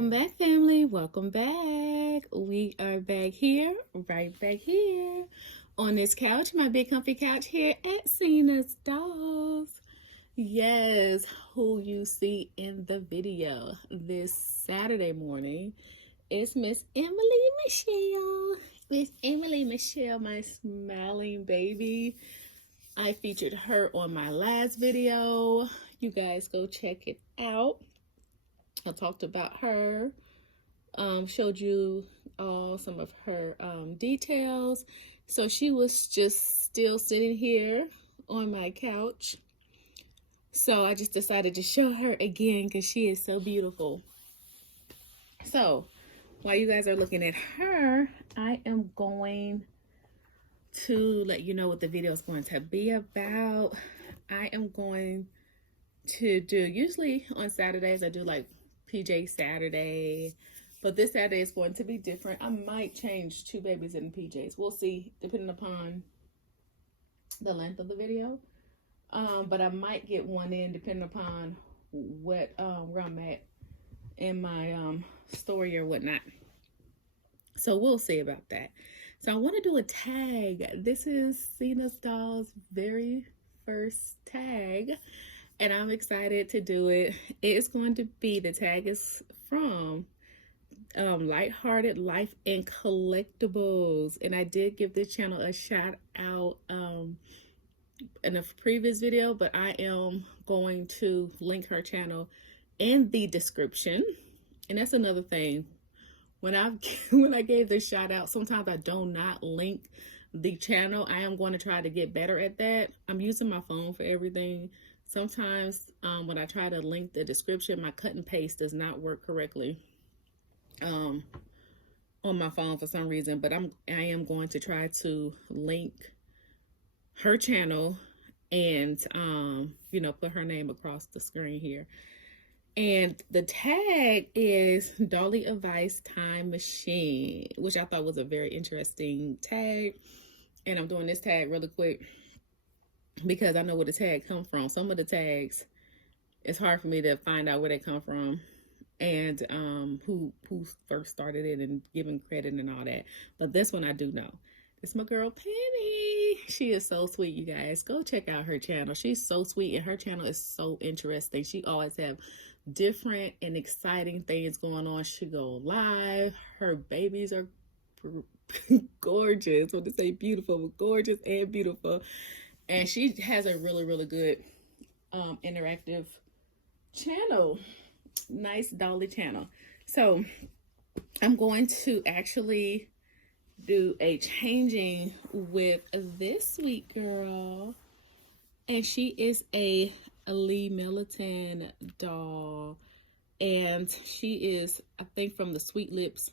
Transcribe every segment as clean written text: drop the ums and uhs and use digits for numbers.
Welcome back, family. Welcome back. We are back here, right back here on this couch, my big comfy couch here at Seena's Dolls. Yes, who you see in the video this Saturday morning is Miss Emily Michelle. Miss Emily Michelle, my smiling baby. I featured her on my last video. You guys go check it out. I talked about her, showed you all some of her details. So she was just still sitting here on my couch. So I just decided to show her again because she is so beautiful. So while you guys are looking at her, I am going to let you know what the video is going to be about. I am going to do, usually on Saturdays, I do like PJ Saturday, but this Saturday is going to be different. I might change two babies in PJs. We'll see, depending upon the length of the video. But I might get one in depending upon what where I'm at in my story or whatnot. So we'll see about that. So I want to do a tag. This is Seena's Dolls' very first tag, and I'm excited to do it. It's going to be, the tag is from Lighthearted Life and Collectibles, and I did give this channel a shout out in a previous video, but I am going to link her channel in the description. And that's another thing, when I gave this shout out, sometimes I do not link the channel. I am going to try to get better at that. I'm using my phone for everything. Sometimes when I try to link the description, my cut and paste does not work correctly on my phone for some reason. But I am going to try to link her channel and you know, put her name across the screen here. And the tag is Dolly Advice Time Machine, which I thought was a very interesting tag. And I'm doing this tag really quick because I know where the tag come from. Some of the tags, it's hard for me to find out where they come from and who first started it and giving credit and all that. But this one I do know. It's my girl Penny. She is so sweet, you guys. Go check out her channel. She's so sweet, and her channel is so interesting. She always have different and exciting things going on. She go live. Her babies are gorgeous. I want to say beautiful, but gorgeous and beautiful. And she has a really, really good interactive channel. Nice Dolly channel. So I'm going to actually do a changing with this sweet girl. And she is a Lee Militant doll. And she is, I think, from the Sweet Lips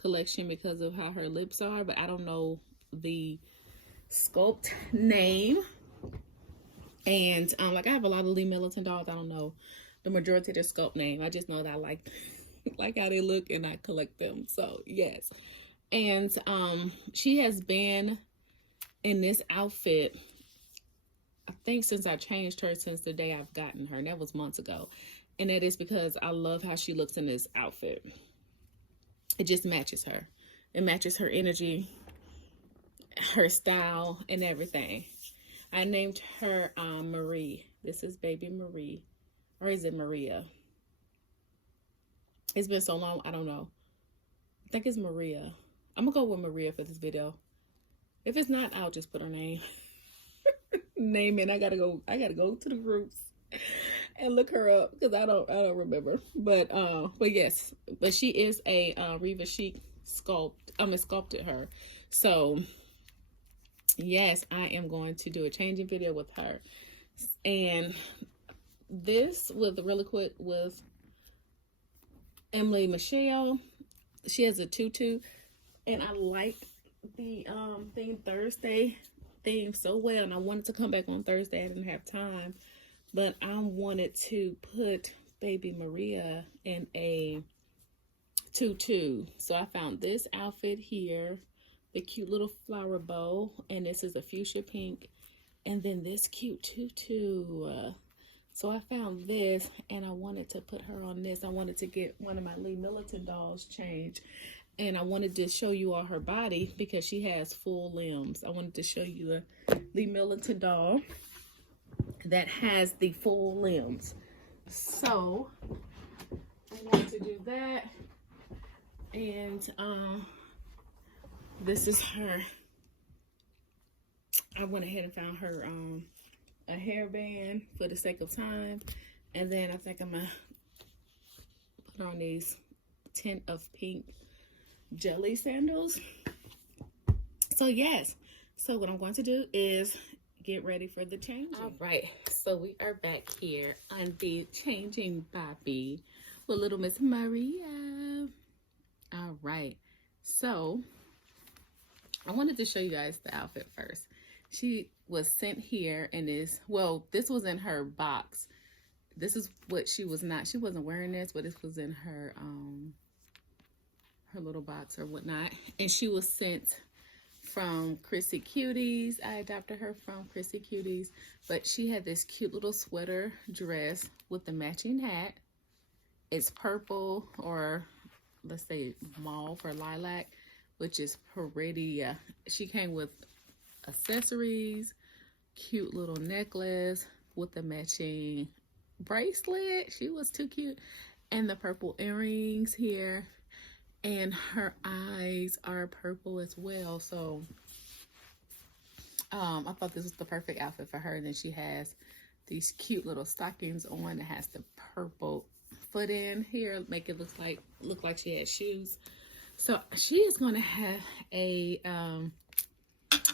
collection because of how her lips are. But I don't know the sculpt name. And like, I have a lot of Lee Militant dolls. I don't know the majority of their sculpt name. I just know that I like how they look and I collect them. So yes. And she has been in this outfit, I think, since I changed her, since the day I've gotten her, and that was months ago. And that is because I love how she looks in this outfit. It just matches her. It matches her energy, her style, and everything. I named her Marie. This is baby Marie. Or is it Maria? It's been so long, I don't know. I think it's Maria. I'm gonna go with Maria for this video. If it's not, I'll just put her name. Name it. I gotta go to the groups and look her up because I don't remember. But yes, but she is a Riva Chic sculpted her. So yes, I am going to do a changing video with her. And this was really quick with Emily Michelle. She has a tutu, and I like the theme Thursday theme so well, and I wanted to come back on Thursday. I didn't have time, but I wanted to put baby Maria in a tutu. So I found this outfit here, the cute little flower bow, and this is a fuchsia pink, and then this cute tutu. So I found this and I wanted to put her on this. I wanted to get one of my Lee Militant dolls changed. And I wanted to show you all her body because she has full limbs. I wanted to show you a Lee Militant doll that has the full limbs. So I want to do that. And this is her. I went ahead and found her a hairband for the sake of time. And then I think I'm gonna put on these tint of pink jelly sandals. So yes, so what I'm going to do is get ready for the changing. All right, so we are back here on the changing Bobby with little Miss Maria. All right, so I wanted to show you guys the outfit first. She was sent here and this was in her box. This is what she wasn't wearing this, but this was in her little box or whatnot. And she was sent from Chrissy Cuties. I adopted her from Chrissy Cuties, but she had this cute little sweater dress with the matching hat. It's purple, or let's say mauve or lilac, which is pretty. She came with accessories, cute little necklace with the matching bracelet. She was too cute. And the purple earrings here. And her eyes are purple as well. So I thought this was the perfect outfit for her. And then she has these cute little stockings on that has the purple foot in here, make it look like she has shoes. So she is going to have a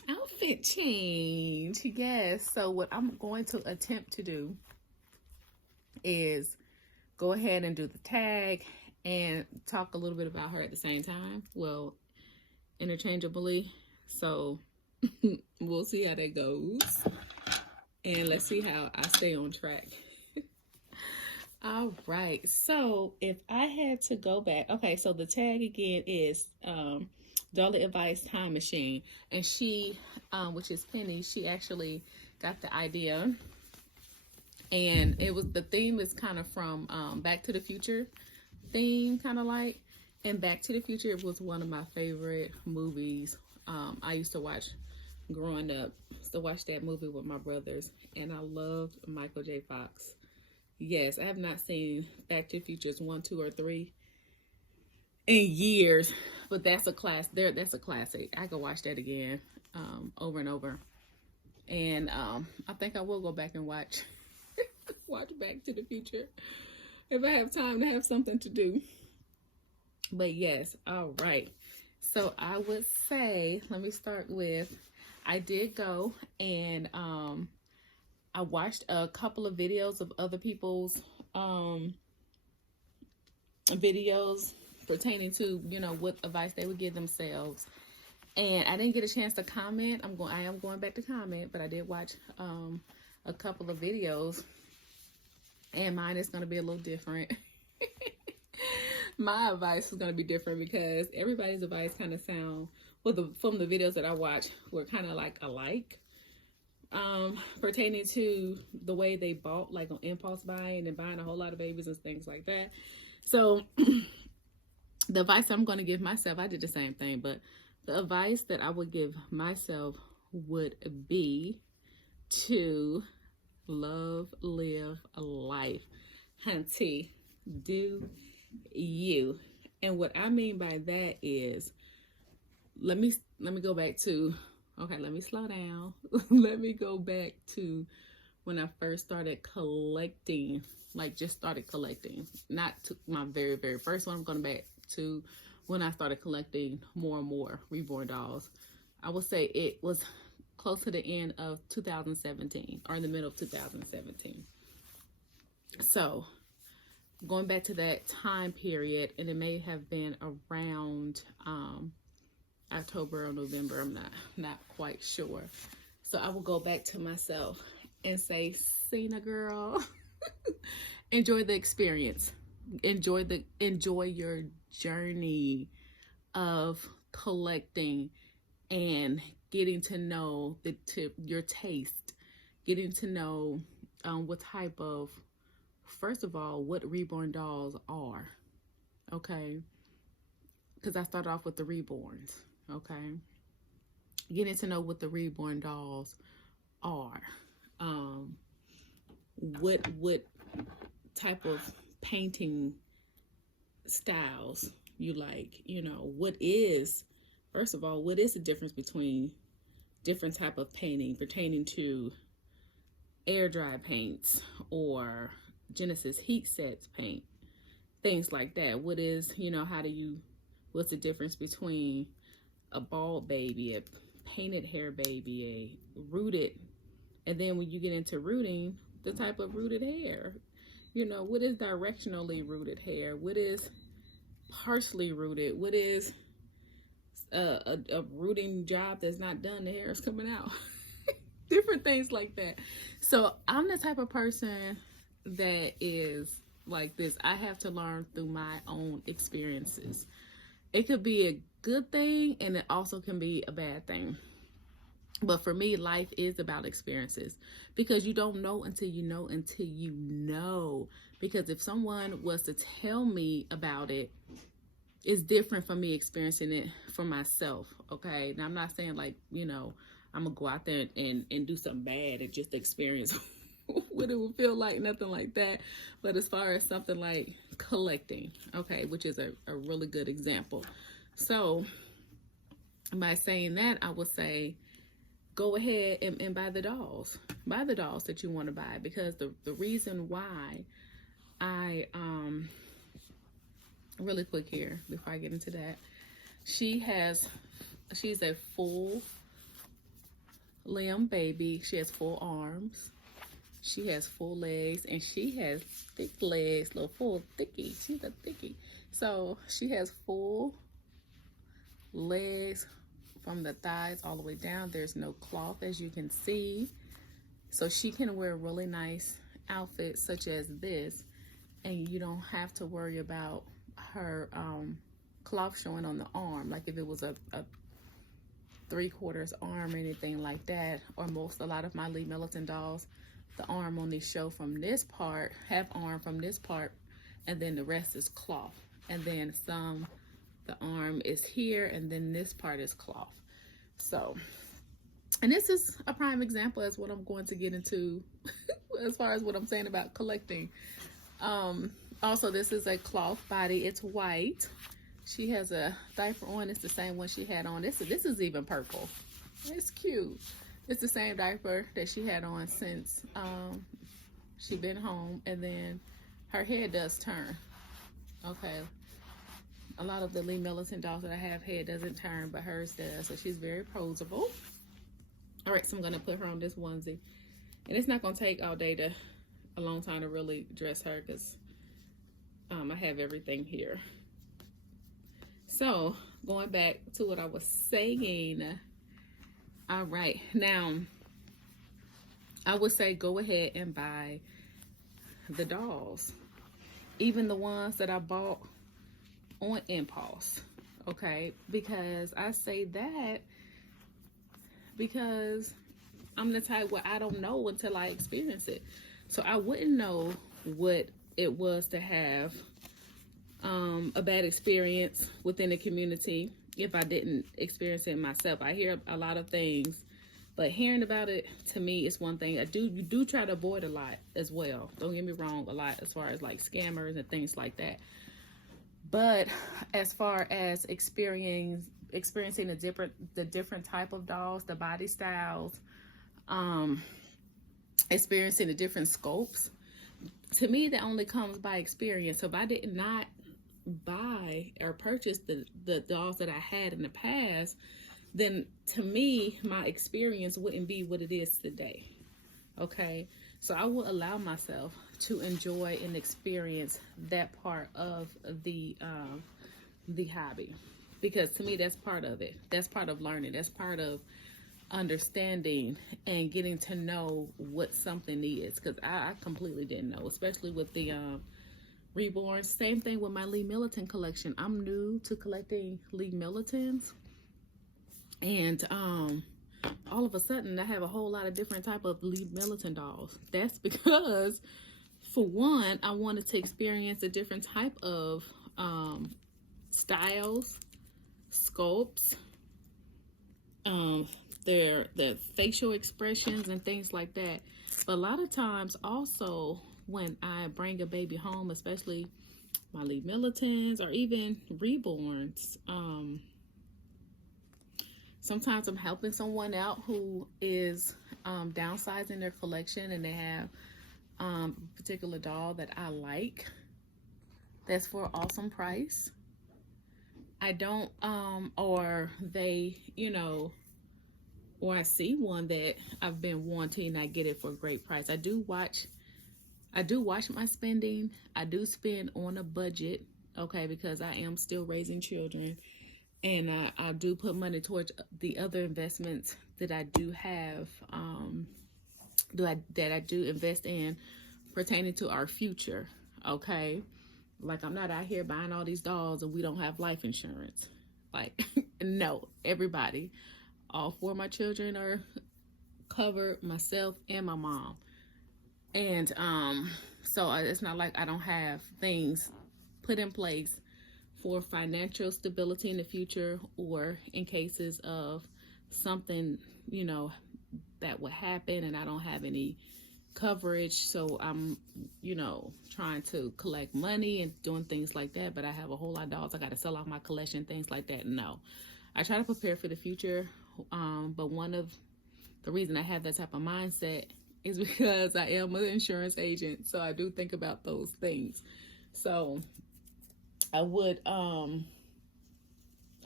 outfit change. Yes. So what I'm going to attempt to do is go ahead and do the tag and talk a little bit about her at the same time. Well, interchangeably. So we'll see how that goes. And let's see how I stay on track. All right. So if I had to go back. Okay, so the tag again is Dolly Advice Time Machine. And she, which is Penny, she actually got the idea. And the theme is kind of from Back to the Future theme, kind of like. And Back to the Future was one of my favorite movies I used to watch growing up. Used to watch that movie with my brothers, and I loved Michael J. Fox. Yes, I have not seen Back to the Futures 1, 2, or 3 in years, but that's a that's a classic. I could watch that again over and over. And I think I will go back and watch Back to the Future if I have time to have something to do. But yes, all right. So I would say, let me start with, I did go and I watched a couple of videos of other people's videos pertaining to, what advice they would give themselves. And I didn't get a chance to comment. I am going back to comment, but I did watch a couple of videos. And mine is going to be a little different. My advice is going to be different because everybody's advice kind of sound, from the videos that I watched, were kind of like alike. Pertaining to the way they bought, like on impulse buying and buying a whole lot of babies and things like that. So the advice I'm going to give myself, I did the same thing, but the advice that I would give myself would be to love, live life. Hunty, do you. And what I mean by that is, let me go back to, okay, let me slow down. Let me go back to when I first started collecting, just started collecting. Not to my very, very first one. I'm going back to when I started collecting more and more reborn dolls. I would say it was close to the end of 2017 or in the middle of 2017. So going back to that time period, and it may have been around October or November, I'm not quite sure. So I will go back to myself and say, Seena girl, enjoy the experience. Enjoy your journey of collecting and getting to know your taste, getting to know what type of, first of all, what reborn dolls are, okay? Because I started off with the reborns, okay? Getting to know what the reborn dolls are. What type of painting styles you like, you know, first of all, what is the difference between different type of painting pertaining to air dry paints or Genesis heat sets paint, things like that. What is, you know, what's the difference between a bald baby, a painted hair baby, a rooted, and then when you get into rooting, the type of rooted hair, you know, what is directionally rooted hair? What is partially rooted? What is a rooting job that's not done? The hair is coming out. Different things like that. So I'm the type of person that is like this. I have to learn through my own experiences. It could be a good thing and it also can be a bad thing. But for me, life is about experiences, because you don't know until you know until you know. Because if someone was to tell me about it, it's different from me experiencing it for myself, okay? Now, I'm not saying like, you know, I'm going to go out there and do something bad and just experience what it would feel like, nothing like that. But as far as something like collecting, okay, which is a really good example. So by saying that, I would say, go ahead and buy the dolls. Buy the dolls that you want to buy, because the reason why really quick here before I get into that, she's a full limb baby. She has full arms. She has full legs, and she has thick legs, little full thickie. She's a thickie. So she has full legs from the thighs all the way down. There's no cloth, as you can see. So she can wear really nice outfits such as this, and you don't have to worry about her cloth showing on the arm, like if it was a 3/4 arm or anything like that. Or a lot of my Lee Militant dolls, the arm only show from this part, half arm from this part, and then the rest is cloth. And then the arm is here, and then this part is cloth. So, and this is a prime example as what I'm going to get into as far as what I'm saying about collecting. Also, this is a cloth body. It's white. She has a diaper on. It's the same one she had on. This is even purple. It's cute. It's the same diaper that she had on since she been home. And then her head does turn. Okay. A lot of the Lee Militant dolls that I have, head doesn't turn, but hers does. So she's very posable. All right, so I'm going to put her on this onesie. And it's not going to take all day a long time to really dress her, because I have everything here. So going back to what I was saying. All right, now I would say go ahead and buy the dolls, even the ones that I bought on impulse, okay? Because I say that because I'm the type where I don't know until I experience it. So I wouldn't know what it was to have a bad experience within the community if I didn't experience it myself. I hear a lot of things, but hearing about it, to me, is one thing. You do try to avoid a lot as well. Don't get me wrong, a lot as far as like scammers and things like that. But as far as experiencing the different type of dolls, the body styles, experiencing the different scopes, to me, that only comes by experience. So if I did not buy or purchase the dolls that I had in the past, then to me, my experience wouldn't be what it is today. Okay, so I will allow myself to enjoy and experience that part of the hobby, because to me, that's part of it. That's part of learning. That's part of understanding and getting to know what something is, because I completely didn't know, especially with the reborn. Same thing with my Lee Militant collection. I'm new to collecting Lee Militants, and all of a sudden I have a whole lot of different type of Lee Militant dolls. That's because, for one, I wanted to experience a different type of styles, sculpts, their facial expressions and things like that. But a lot of times also when I bring a baby home, especially my Lee Militants or even reborns, sometimes I'm helping someone out who is downsizing their collection, and they have a particular doll that I like that's for an awesome price. I don't, or they, you know, or I see one that I've been wanting and I get it for a great price. I do watch my spending. I do spend on a budget, okay, because I am still raising children. And I do put money towards the other investments that I do have, that I do invest in pertaining to our future, okay? Like, I'm not out here buying all these dolls and we don't have life insurance. Like, no, everybody. All 4 of my children are covered, myself and my mom. And so it's not like I don't have things put in place for financial stability in the future, or in cases of something, you know, that would happen and I don't have any coverage. So I'm, you know, trying to collect money and doing things like that, but I have a whole lot of dolls. I got to sell off my collection, things like that. No, I try to prepare for the future. But one of the reason I have that type of mindset is because I am an insurance agent. So I do think about those things. So I would, I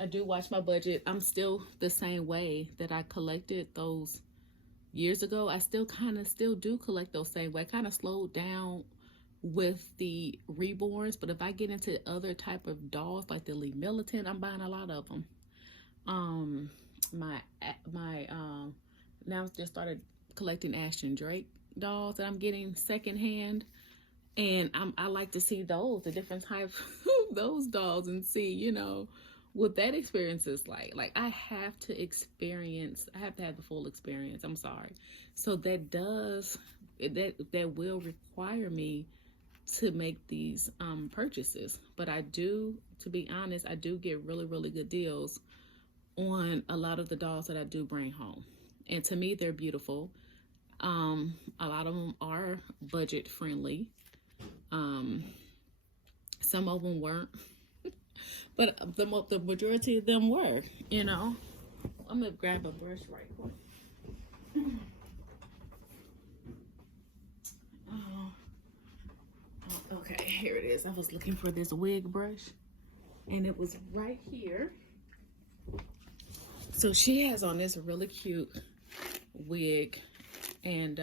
do watch my budget. I'm still the same way that I collected those years ago. I still do collect those same way. I kind of slowed down with the reborns, but if I get into other type of dolls like the Lee Militant, I'm buying a lot of them. Now I've just started collecting Ashton Drake dolls that I'm getting secondhand. And I like to see those, the different types of those dolls, and see, you know, what that experience is like. Like, I have to have the full experience. I'm sorry. So that will require me to make these purchases. But I do, to be honest, I do get really, really good deals on a lot of the dolls that I do bring home. And to me, they're beautiful. A lot of them are budget friendly. Some of them weren't, but the majority of them were, you know. I'm gonna grab a brush right quick. Okay, here it is. I was looking for this wig brush and it was right here. So she has on this really cute wig, and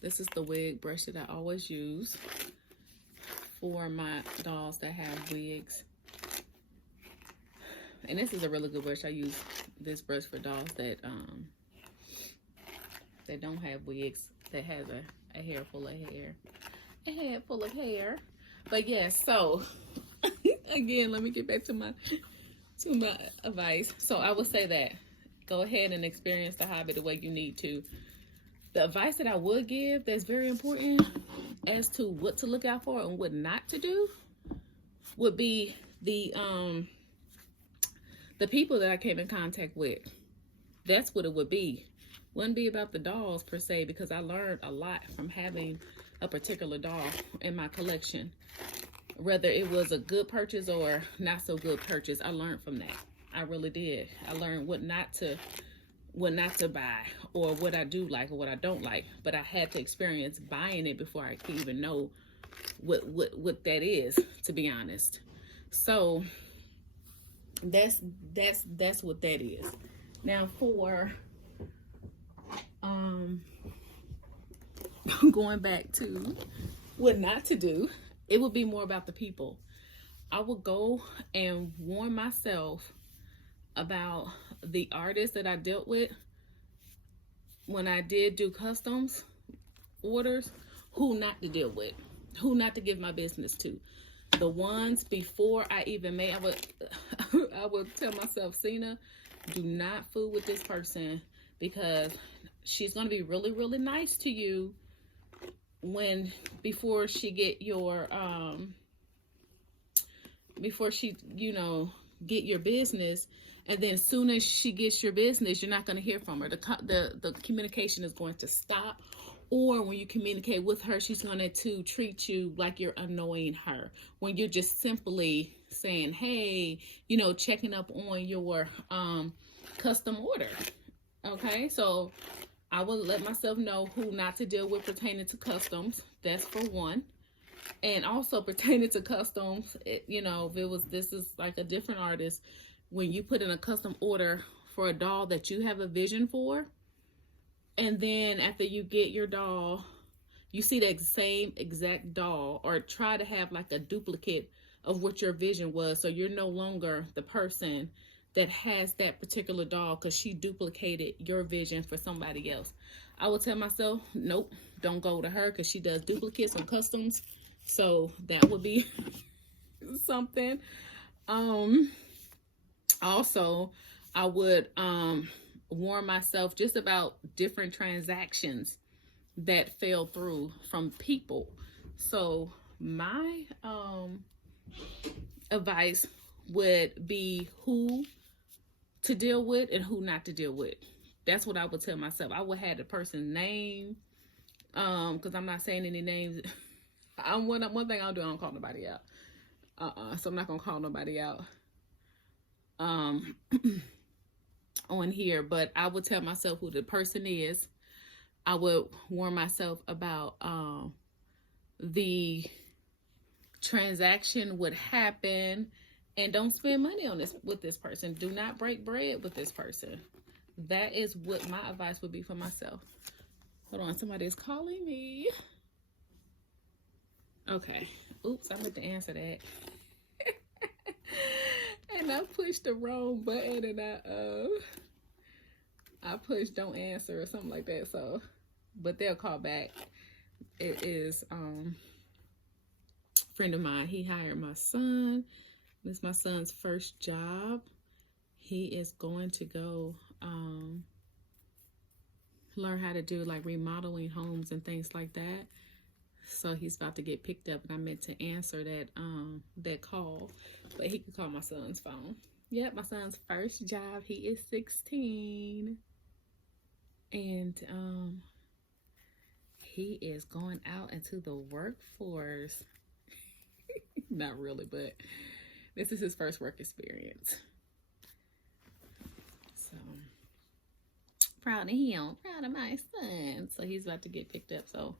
this is the wig brush that I always use for my dolls that have wigs. And this is a really good brush. I use this brush for dolls that don't have wigs, that has a hair full of hair, a head full of hair. But yes, so again, let me get back to my advice. So I would say that go ahead and experience the hobby the way you need to. The advice that I would give that's very important as to what to look out for and what not to do would be the people that I came in contact with. That's what it would be. Wouldn't be about the dolls per se, because I learned a lot from having a particular doll in my collection. Whether it was a good purchase or not so good purchase, I learned from that. I really did. I learned what not to buy, or what I do like or what I don't like. But I had to experience buying it before I could even know what that is, to be honest. So that's what that is. Now for going back to what not to do, it would be more about the people. I would go and warn myself about the artists that I dealt with when I did do customs orders, who not to deal with, who not to give my business to. The ones before I even made, I would tell myself, Seena, do not fool with this person. because she's going to be really, really nice to you before she get your, before she, you know, get your business. And then as soon as she gets your business, you're not going to hear from her. The communication is going to stop. Or when you communicate with her, she's going to treat you like you're annoying her. When you're just simply saying, hey, you know, checking up on your custom order. Okay, so I will let myself know who not to deal with pertaining to customs. That's for one. And also pertaining to customs, you know, this is like a different artist. When you put in a custom order for a doll that you have a vision for, and then after you get your doll, you see that same exact doll, or try to have like a duplicate of what your vision was. So you're no longer the person that has that particular doll because she duplicated your vision for somebody else. I will tell myself, nope, don't go to her because she does duplicates and customs. So that would be something. Also, I would warn myself just about different transactions that fell through from people. So my advice would be who to deal with and who not to deal with. That's what I would tell myself. I would have the person's name, because I'm not saying any names. One thing I'll do, I don't call nobody out. So I'm not gonna call nobody out on here, but I would tell myself who the person is. I would warn myself about the transaction would happen, and don't spend money on this with this person. Do not break bread with this person. That is what my advice would be for myself. Hold on, somebody is calling me. Okay. Oops, I meant to answer that. And I pushed the wrong button, and I pushed don't answer or something like that. So, but they'll call back. It is a friend of mine. He hired my son. This is my son's first job. He is going to go learn how to do like remodeling homes and things like that. So he's about to get picked up, and I meant to answer that call, but he can call my son's phone. Yep, my son's first job. He is 16, and he is going out into the workforce. Not really, but this is his first work experience. So proud of him, proud of my son. So he's about to get picked up. So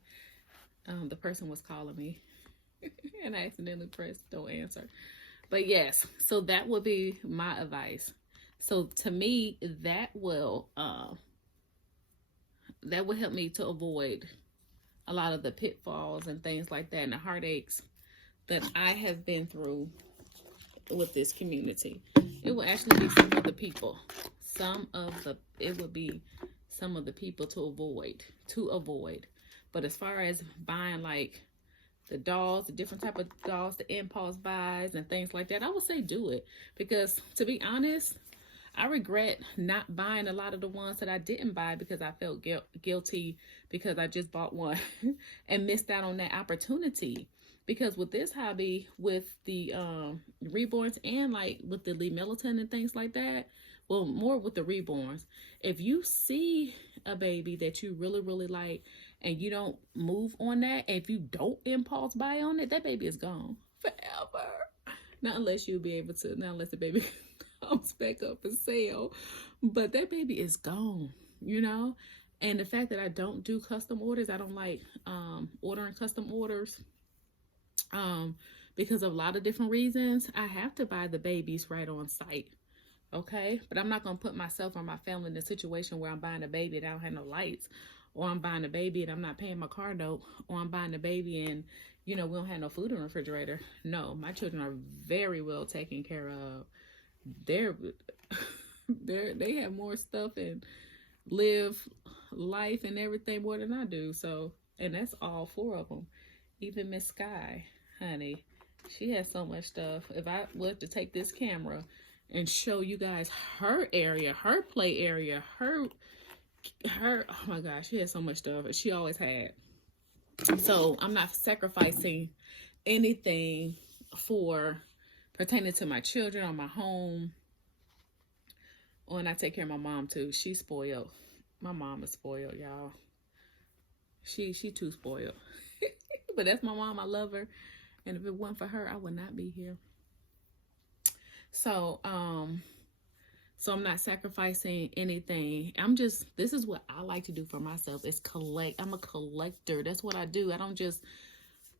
the person was calling me and I accidentally pressed don't answer. But yes, so that would be my advice. So to me, that will help me to avoid a lot of the pitfalls and things like that, and the heartaches that I have been through with this community. It will actually be some of the people. It would be some of the people to avoid. But as far as buying like the dolls, the different type of dolls, the impulse buys and things like that, I would say do it. Because to be honest, I regret not buying a lot of the ones that I didn't buy because I felt guilty because I just bought one and missed out on that opportunity. Because with this hobby, with the reborns and like with the Lee Militant and things like that, well, more with the reborns, if you see a baby that you really, really like and you don't move on that, and if you don't impulse buy on it, that baby is gone forever. Not unless you'll be able to, not unless the baby comes back up for sale, but that baby is gone, you know? And the fact that I don't do custom orders, I don't like ordering custom orders because of a lot of different reasons. I have to buy the babies right on site. Okay, but I'm not going to put myself or my family in a situation where I'm buying a baby and I don't have no lights, or I'm buying a baby and I'm not paying my car note, or I'm buying a baby and, you know, we don't have no food in the refrigerator. No, my children are very well taken care of. They have more stuff and live life and everything more than I do. So, and that's all 4 of them. Even Miss Sky, honey, she has so much stuff. If I was to take this camera and show you guys her area, her play area, her oh my gosh, she has so much stuff. She always had. So I'm not sacrificing anything for pertaining to my children or my home. Oh, and I take care of my mom too. She's spoiled. My mom is spoiled, y'all. She too spoiled. But that's my mom. I love her. And if it wasn't for her, I would not be here. So I'm not sacrificing anything. This is what I like to do for myself, is collect. I'm a collector. That's what I do. I don't just,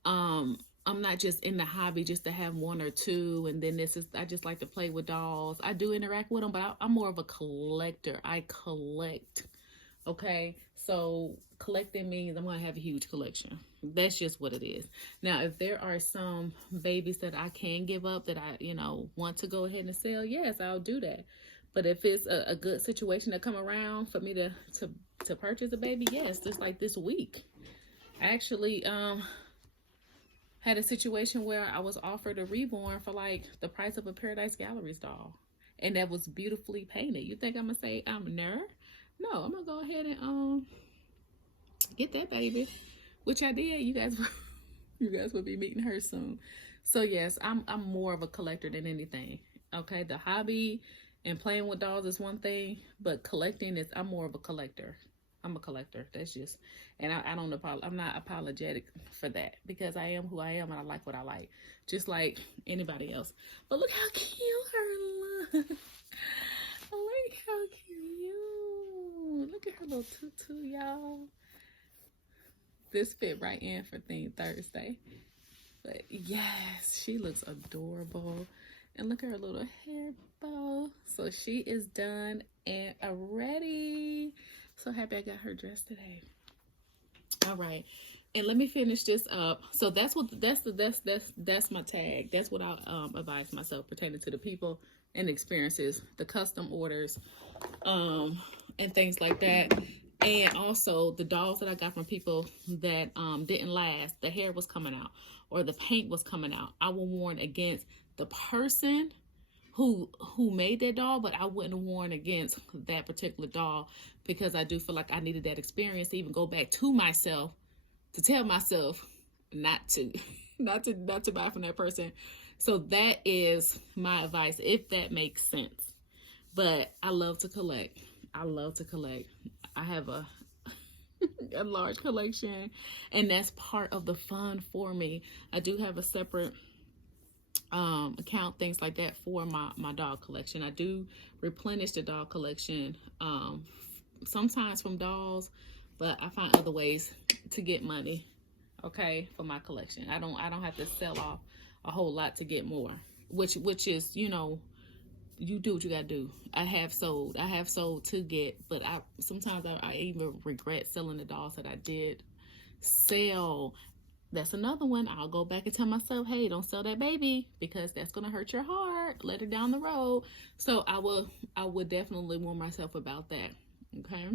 I'm not just in the hobby just to have one or two. And then I just like to play with dolls. I do interact with them, but I'm more of a collector. I collect. Okay. So collecting means I'm going to have a huge collection. That's just what it is. Now, if there are some babies that I can give up that I, want to go ahead and sell, yes, I'll do that. But if it's a good situation to come around for me to purchase a baby, yes, just like this week. I actually had a situation where I was offered a reborn for like the price of a Paradise Galleries doll. And that was beautifully painted. You think I'm going to say I'm a nerd? No, I'm going to go ahead and get that baby, which I did. You guys will be meeting her soon. So yes, I'm more of a collector than anything. Okay, the hobby and playing with dolls is one thing, but collecting is, I'm more of a collector. I'm a collector. That's just, and I'm not apologetic for that, because I am who I am and I like what I like, just like anybody else. But look how cute her looks. Look how cute. Look at her little tutu, y'all. This fit right in for Theme Thursday. But yes, she looks adorable. And look at her little hair bow. So she is done and ready. So happy I got her dressed today. All right. And let me finish this up. So that's my tag. That's what I advise myself pertaining to the people and experiences, the custom orders, and things like that. And also the dolls that I got from people that didn't last. The hair was coming out or the paint was coming out. I will warn against the person who made that doll, but I wouldn't warn against that particular doll, because I do feel like I needed that experience to even go back to myself to tell myself not to buy from that person. So that is my advice, if that makes sense. But I love to collect. I have a large collection, and that's part of the fun for me. I do have a separate account, things like that, for my dog collection. I do replenish the dog collection sometimes from dolls, but I find other ways to get money, okay, for my collection. I don't have to sell off a whole lot to get more, which is, you do what you gotta do. I have sold to get, but sometimes I even regret selling the dolls that I did sell. That's another one. I'll go back and tell myself, hey, don't sell that baby, because that's gonna hurt your heart later down the road. So I would definitely warn myself about that. Okay.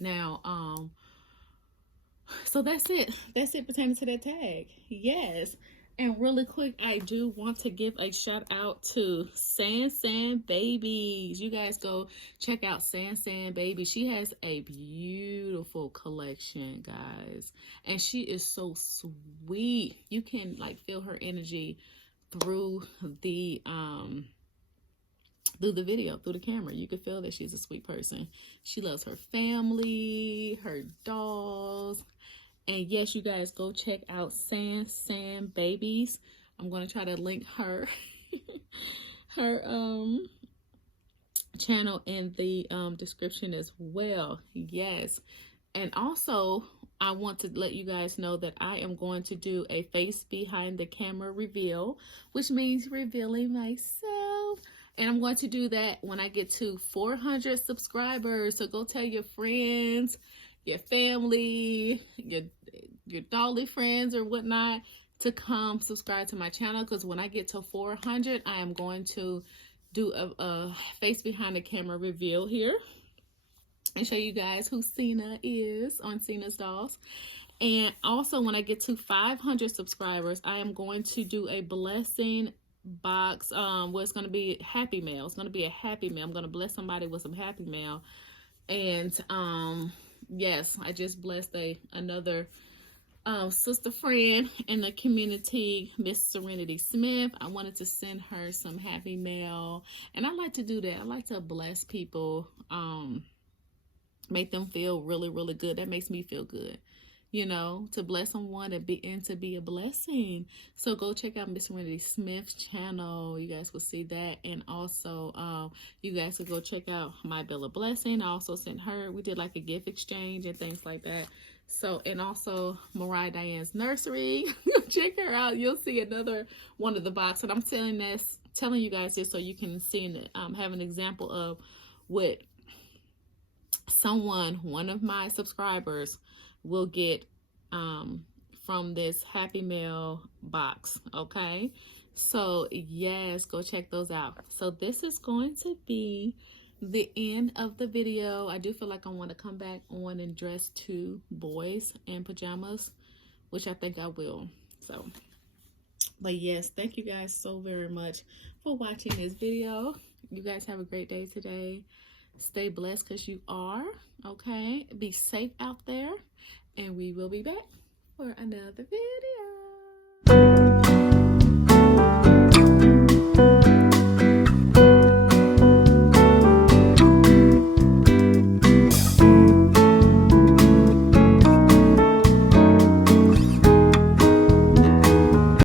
Now, so that's it pertaining to that tag. Yes. And really quick, I do want to give a shout out to San Babies. You guys go check out San Baby. She has a beautiful collection, guys. And she is so sweet. You can like feel her energy through the video, through the camera. You can feel that she's a sweet person. She loves her family, her dolls. And yes, you guys go check out San Babies. I'm going to try to link her channel in the description as well. Yes. And also, I want to let you guys know that I am going to do a face behind the camera reveal, which means revealing myself. And I'm going to do that when I get to 400 subscribers. So go tell your friends, your family, your Dolly friends or whatnot to come subscribe to my channel, because when I get to 400, I am going to do a face behind the camera reveal here and show you guys who Seena is on Seena's Dolls. And also when I get to 500 subscribers, I am going to do a blessing box where it's going to be Happy Mail. It's going to be a Happy Mail. I'm going to bless somebody with some Happy Mail And yes, I just blessed another sister friend in the community, Miss Serenity Smith. I wanted to send her some happy mail, and I like to do that. I like to bless people, make them feel really, really good. That makes me feel good, you know, to bless someone and to be a blessing. So go check out Miss Serenity Smith's channel. You guys will see that. And also, you guys will go check out My Bill of Blessing. I also sent her, we did like a gift exchange and things like that. So, and also Mariah Diane's Nursery. Check her out. You'll see another one of the box. And I'm telling you guys this so you can see and have an example of what one of my subscribers will get from this happy mail box. Okay, so yes, go check those out. So this is going to be the end of the video. I do feel like I want to come back on and dress 2 boys in pajamas, which I think I will. So, but yes, thank you guys so very much for watching this video. You guys have a great day today. Stay blessed because you are. Okay, be safe out there, and we will be back for another video.